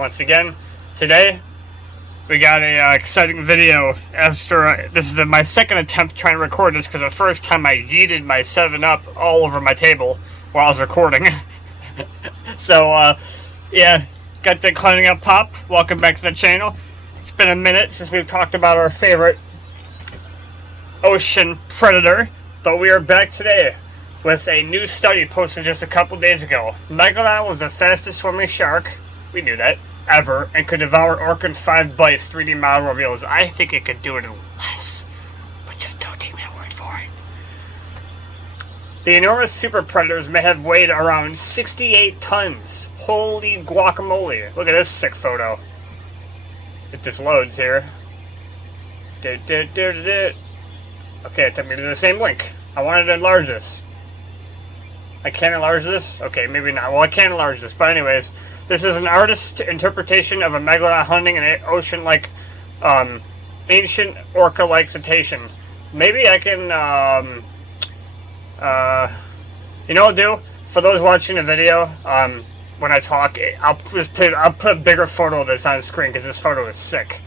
once again. Today, we got a exciting video after, this is my second attempt trying to record this, because the first time I yeeted my 7-Up all over my table while I was recording. So, yeah, got the cleaning up pop. Welcome back to the channel. It's been a minute since we've talked about our favorite ocean predator, but we are back today with a new study posted just a couple days ago. Megalodon was the fastest swimming shark, we knew that, ever, and could devour orca in 5 bites, 3D model reveals. I think it could do it in less, but just don't take my word for it. The enormous super predators may have weighed around 68 tons. Holy guacamole. Look at this sick photo. It just loads here. Okay, it took me to the same link. I wanted to enlarge this. I can't enlarge this? Okay, maybe not. Well, I can't enlarge this. But anyways, this is an artist's interpretation of a megalodon hunting an ocean-like, ancient orca-like cetacean. Maybe I can, you know what I'll do? For those watching the video, when I talk, I'll put a bigger photo of this on screen, because this photo is sick.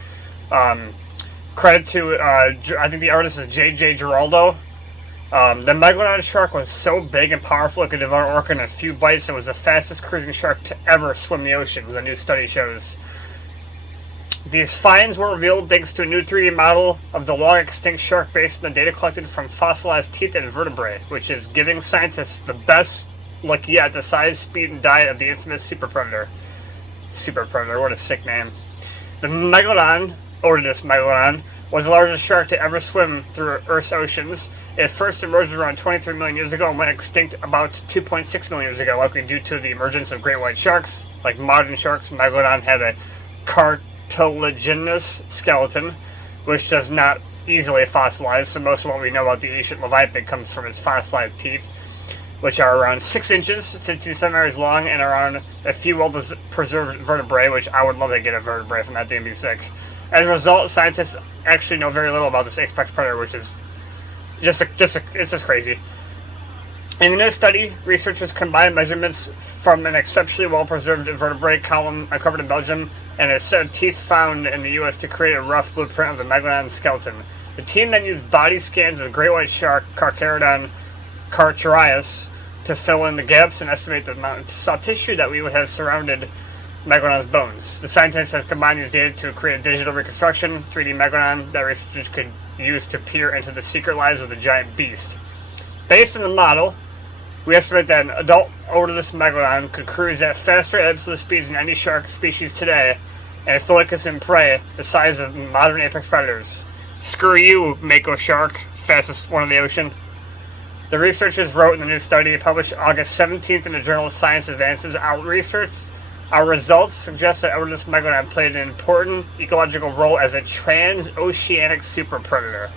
Credit to, I think the artist is J.J. Giraldo. The Megalodon shark was so big and powerful it could devour orca in a few bites. It was the fastest cruising shark to ever swim the oceans, a new study shows. These finds were revealed thanks to a new 3D model of the long-extinct shark based on the data collected from fossilized teeth and vertebrae, which is giving scientists the best look yet at the size, speed, and diet of the infamous super predator. Super predator, what a sick name. The Megalodon, Odidus Megalodon, was the largest shark to ever swim through Earth's oceans. It first emerged around 23 million years ago and went extinct about 2.6 million years ago, likely due to the emergence of great white sharks. Like modern sharks, Megalodon had a cartilaginous skeleton, which does not easily fossilize, so most of what we know about the ancient Leviathan comes from its fossilized teeth, which are around 6 inches, 15 centimeters long, and around a few well-preserved vertebrae, which I would love to get a vertebrae from that thing and be sick. As a result, scientists actually know very little about this apex predator, which is it's just crazy. In the new study, researchers combined measurements from an exceptionally well-preserved vertebrae column uncovered in Belgium and a set of teeth found in the U.S. to create a rough blueprint of the Megalodon skeleton. The team then used body scans of the great white shark Carcharodon carcharias to fill in the gaps and estimate the amount of soft tissue that we would have surrounded Megalodon's bones. The scientists have combined these data to create a digital reconstruction, 3D Megalodon, that researchers could use to peer into the secret lives of the giant beast. Based on the model, we estimate that an adult Odidus Megalodon could cruise at faster absolute speeds than any shark species today, and focus in prey the size of modern apex predators. Screw you, Mako shark, fastest one in the ocean. The researchers wrote in the new study published August 17th in the journal Science Advances. Our results suggest that Odidus Megalodon played an important ecological role as a transoceanic super predator.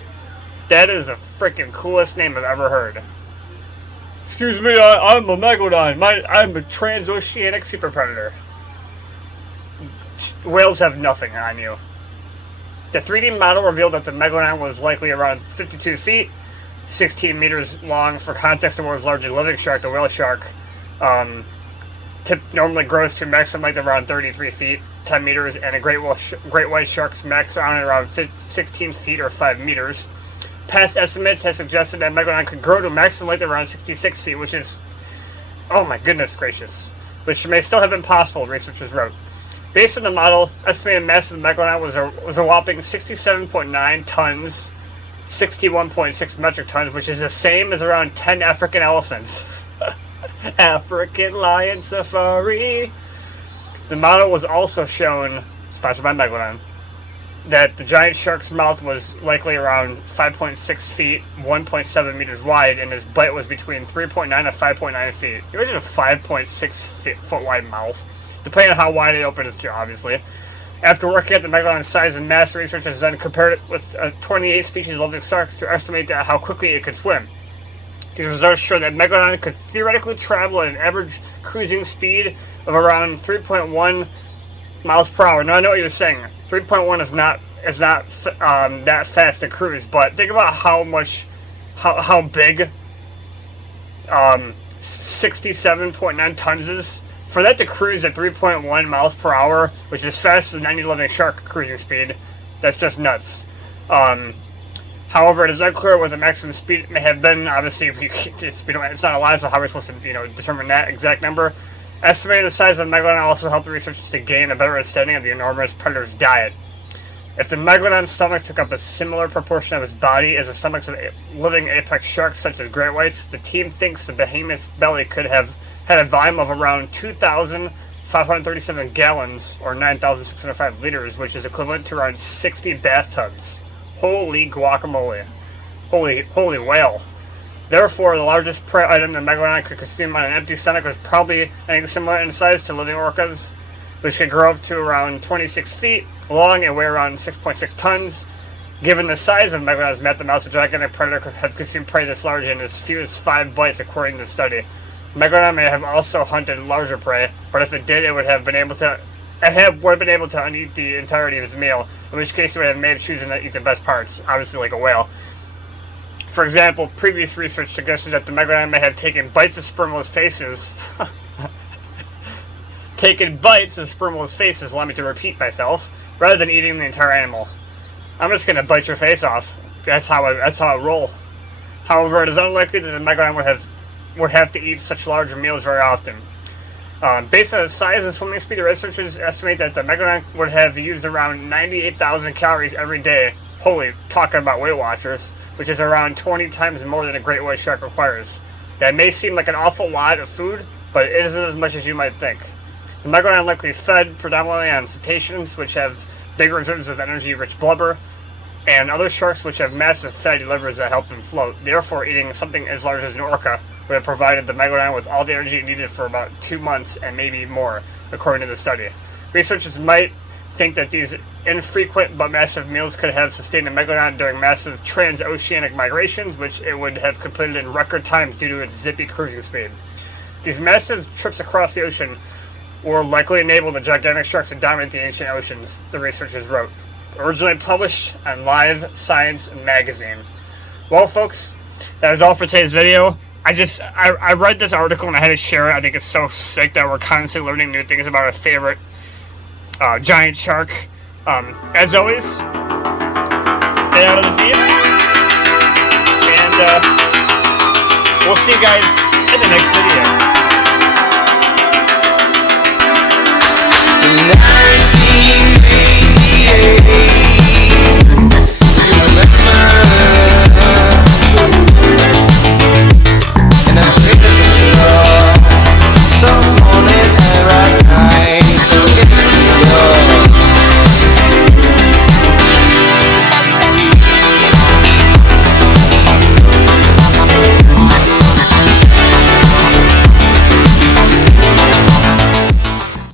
That is the freaking coolest name I've ever heard. Excuse me, I'm a Megalodon. I'm a transoceanic super predator. Whales have nothing on you. The 3D model revealed that the Megalodon was likely around 52 feet, 16 meters long. For context, the world's largest living shark, the whale shark, normally grows to maximum length around 33 feet, 10 meters, and a great white shark's max on around 16 feet or 5 meters. Past estimates have suggested that Megalodon could grow to a maximum length around 66 feet, which is, oh my goodness gracious, which may still have been possible, researchers wrote. Based on the model, estimated mass of the Megalodon was a whopping 67.9 tons, 61.6 metric tons, which is the same as around 10 African elephants. African lion safari. The model was also shown, sponsored by Megalodon, that the giant shark's mouth was likely around 5.6 feet, 1.7 meters wide, and his bite was between 3.9 and 5.9 feet. Imagine a 5.6 foot wide mouth, depending on how wide it opened its jaw, obviously. After working at the Megalodon's size and mass, researchers then compared it with 28 species of living sharks to estimate how quickly it could swim. These results show that Megalodon could theoretically travel at an average cruising speed of around 3.1 miles per hour. Now I know what he was saying. 3.1 is not that fast to cruise, but think about how big 67.9 tons is For that to cruise at 3.1 miles per hour, which is faster than any living shark cruising speed, that's just nuts. However, it is unclear what the maximum speed may have been. Obviously, it's not alive, so how are we supposed to, determine that exact number? Estimating the size of the Megalodon also helped the researchers to gain a better understanding of the enormous predator's diet. If the Megalodon's stomach took up a similar proportion of its body as the stomachs of living apex sharks such as great whites, the team thinks the behemoth's belly could have had a volume of around 2,537 gallons, or 9,605 liters, which is equivalent to around 60 bathtubs. Holy guacamole. Holy whale. Therefore, the largest prey item the Megalodon could consume on an empty stomach was probably anything similar in size to living orcas, which could grow up to around 26 feet long and weigh around 6.6 tons. Given the size of Megalodon's meth, the mouse, a gigantic predator could have consumed prey this large in as few as 5 bites, according to the study. Megalodon may have also hunted larger prey, but if it did, it would have been able to uneat the entirety of his meal, in which case it would have made choosing to eat the best parts, obviously like a whale. For example, previous research suggested that the Megalodon may have taken bites of spermless faces. Allow me to repeat myself, rather than eating the entire animal. I'm just gonna bite your face off. That's how I roll. However, it is unlikely that the Megalodon would have to eat such large meals very often. Based on its size and swimming speed, the researchers estimate that the Megalodon would have used around 98,000 calories every day. Holy, talking about Weight Watchers, which is around 20 times more than a great white shark requires. That may seem like an awful lot of food, but it isn't as much as you might think. The Megalodon likely fed predominantly on cetaceans, which have big reserves of energy-rich blubber, and other sharks which have massive fatty livers that help them float. Therefore, eating something as large as an orca would have provided the Megalodon with all the energy it needed for about 2 months and maybe more, according to the study. Researchers might think that these infrequent but massive meals could have sustained the Megalodon during massive transoceanic migrations, which it would have completed in record times due to its zippy cruising speed. These massive trips across the ocean will likely enable the gigantic sharks to dominate the ancient oceans, the researchers wrote. Originally published on Live Science magazine. Well, folks, that is all for today's video. I read this article and I had to share it. I think it's so sick that we're constantly learning new things about our favorite giant shark. As always, stay out of the deep. And we'll see you guys in the next video.